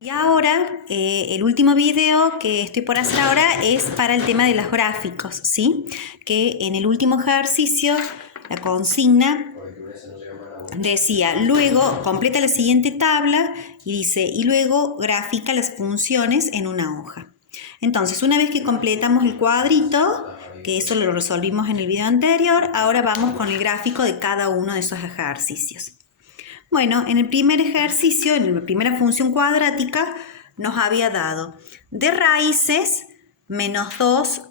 Y ahora, el último video que estoy por hacer ahora es para el tema de los gráficos, ¿sí? Que en el último ejercicio, la consigna decía, luego completa la siguiente tabla y dice, y luego grafica las funciones en una hoja. Entonces, una vez que completamos el cuadrito, que eso lo resolvimos en el video anterior, ahora vamos con el gráfico de cada uno de esos ejercicios. Bueno, en el primer ejercicio, en la primera función cuadrática, nos había dado de raíces menos 2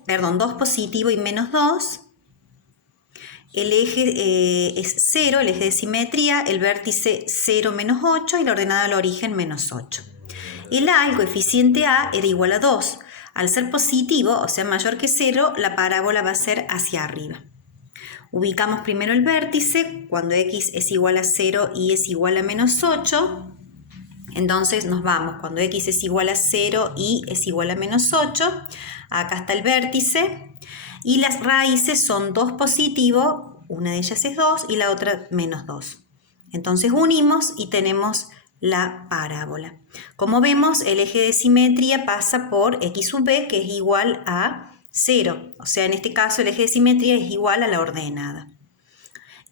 positivo y menos 2. El eje es 0, el eje de simetría, el vértice 0 menos 8 y la ordenada al origen menos 8. El A, el coeficiente A, era igual a 2. Al ser positivo, o sea mayor que 0, la parábola va a ser hacia arriba. Ubicamos primero el vértice, cuando x es igual a 0 y es igual a menos 8, entonces nos vamos, cuando x es igual a 0 y es igual a menos 8, acá está el vértice, y las raíces son 2 positivo, una de ellas es 2 y la otra menos 2. Entonces unimos y tenemos la parábola. Como vemos, el eje de simetría pasa por x sub b, que es igual a 0, o sea, en este caso el eje de simetría es igual a la ordenada.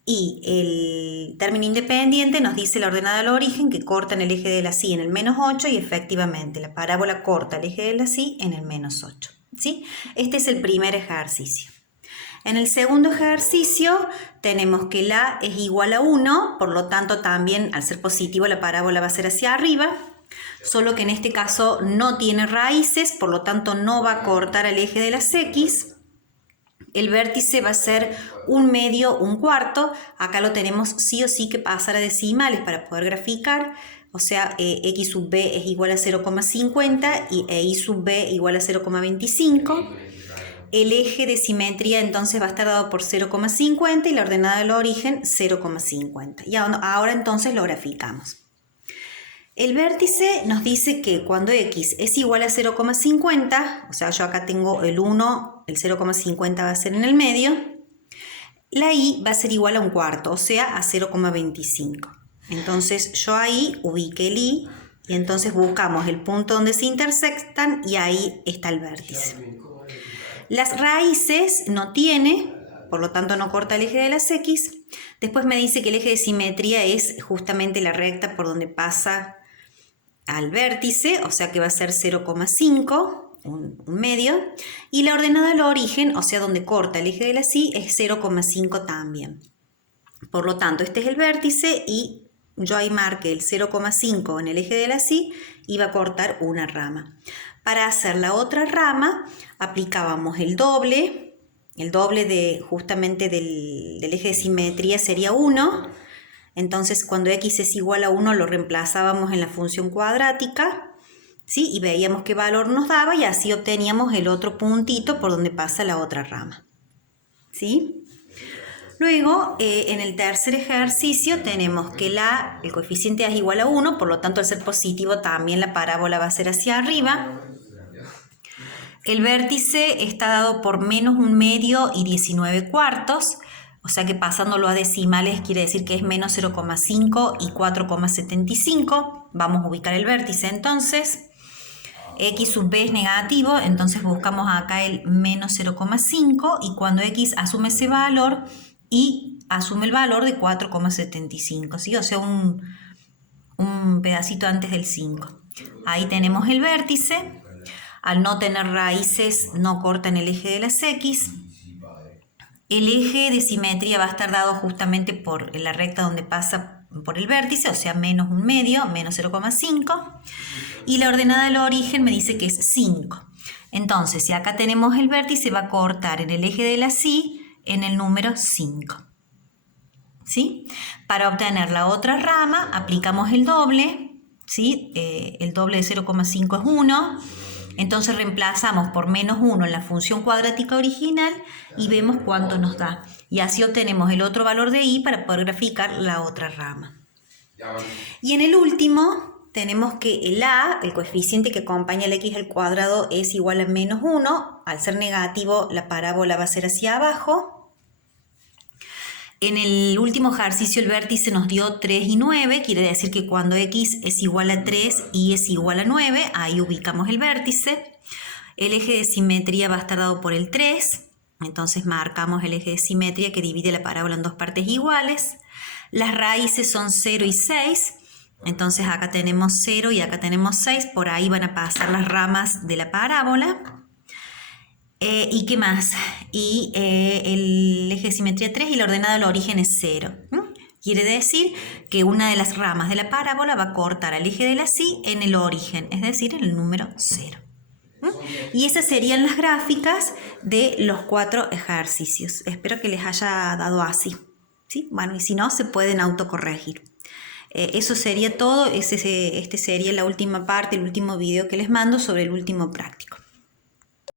Y el término independiente nos dice la ordenada al origen que corta en el eje de la sí en el menos 8 y efectivamente la parábola corta el eje de la sí en el menos 8. ¿Sí? Este es el primer ejercicio. En el segundo ejercicio tenemos que la es igual a 1, por lo tanto también al ser positivo la parábola va a ser hacia arriba. Solo que en este caso no tiene raíces, por lo tanto no va a cortar el eje de las x. El vértice va a ser 1/2, 1/4. Acá lo tenemos sí o sí que pasar a decimales para poder graficar. O sea, x sub b es igual a 0,50 y y sub b igual a 0,25. El eje de simetría entonces va a estar dado por 0,50 y la ordenada del origen 0,50. Y ahora entonces lo graficamos. El vértice nos dice que cuando x es igual a 0,50, o sea, yo acá tengo el 1, el 0,50 va a ser en el medio, la y va a ser igual a 1/4, o sea, a 0,25. Entonces yo ahí ubiqué el y entonces buscamos el punto donde se intersectan y ahí está el vértice. Las raíces no tiene, por lo tanto no corta el eje de las x. Después me dice que el eje de simetría es justamente la recta por donde pasa al vértice, o sea que va a ser 0,5, un medio, y la ordenada al origen, o sea donde corta el eje de la sí, es 0,5 también. Por lo tanto, este es el vértice y yo ahí marqué el 0,5 en el eje de la sí y va a cortar una rama. Para hacer la otra rama aplicábamos el doble de justamente del eje de simetría sería 1. Entonces, cuando x es igual a 1, lo reemplazábamos en la función cuadrática, ¿sí? Y veíamos qué valor nos daba y así obteníamos el otro puntito por donde pasa la otra rama, ¿sí? Luego, en el tercer ejercicio tenemos que el coeficiente es igual a 1, por lo tanto, al ser positivo también la parábola va a ser hacia arriba. El vértice está dado por menos 1/2 y 19/4. O sea que pasándolo a decimales quiere decir que es menos 0,5 y 4,75. Vamos a ubicar el vértice entonces. X sub b es negativo, entonces buscamos acá el menos 0,5 y cuando x asume ese valor y asume el valor de 4,75, ¿sí? O sea, un pedacito antes del 5. Ahí tenemos el vértice. Al no tener raíces no cortan el eje de las x. El eje de simetría va a estar dado justamente por la recta donde pasa por el vértice, o sea, menos 1/2, menos 0,5. Y la ordenada del origen me dice que es 5. Entonces, si acá tenemos el vértice, va a cortar en el eje de la sí en el número 5. ¿Sí? Para obtener la otra rama, aplicamos el doble, ¿sí? El doble de 0,5 es 1. Entonces reemplazamos por menos 1 en la función cuadrática original y vemos cuánto nos da. Y así obtenemos el otro valor de y para poder graficar la otra rama. Y en el último tenemos que el a, el coeficiente que acompaña el x al cuadrado, es igual a menos 1. Al ser negativo, la parábola va a ser hacia abajo. En el último ejercicio el vértice nos dio 3 y 9, quiere decir que cuando x es igual a 3 y es igual a 9, ahí ubicamos el vértice. El eje de simetría va a estar dado por el 3, entonces marcamos el eje de simetría que divide la parábola en dos partes iguales. Las raíces son 0 y 6, entonces acá tenemos 0 y acá tenemos 6, por ahí van a pasar las ramas de la parábola. ¿Y qué más? Y el eje de simetría 3 y la ordenada del origen es 0. Quiere decir que una de las ramas de la parábola va a cortar al eje de la sí en el origen, es decir, en el número 0. Y esas serían las gráficas de los 4 ejercicios. Espero que les haya dado así, ¿sí? Bueno, y si no, se pueden autocorregir. Eso sería todo. Este sería la última parte, el último video que les mando sobre el último práctico.